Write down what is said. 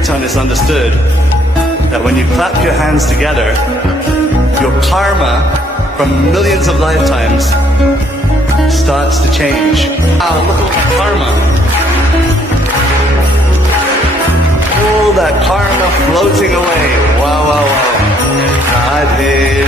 kirtan, it's understood that when you clap your hands together, your karma from millions of lifetimes starts to change. Wow, look at that karma. All that karma floating away. Wow, wow, wow. Radhe,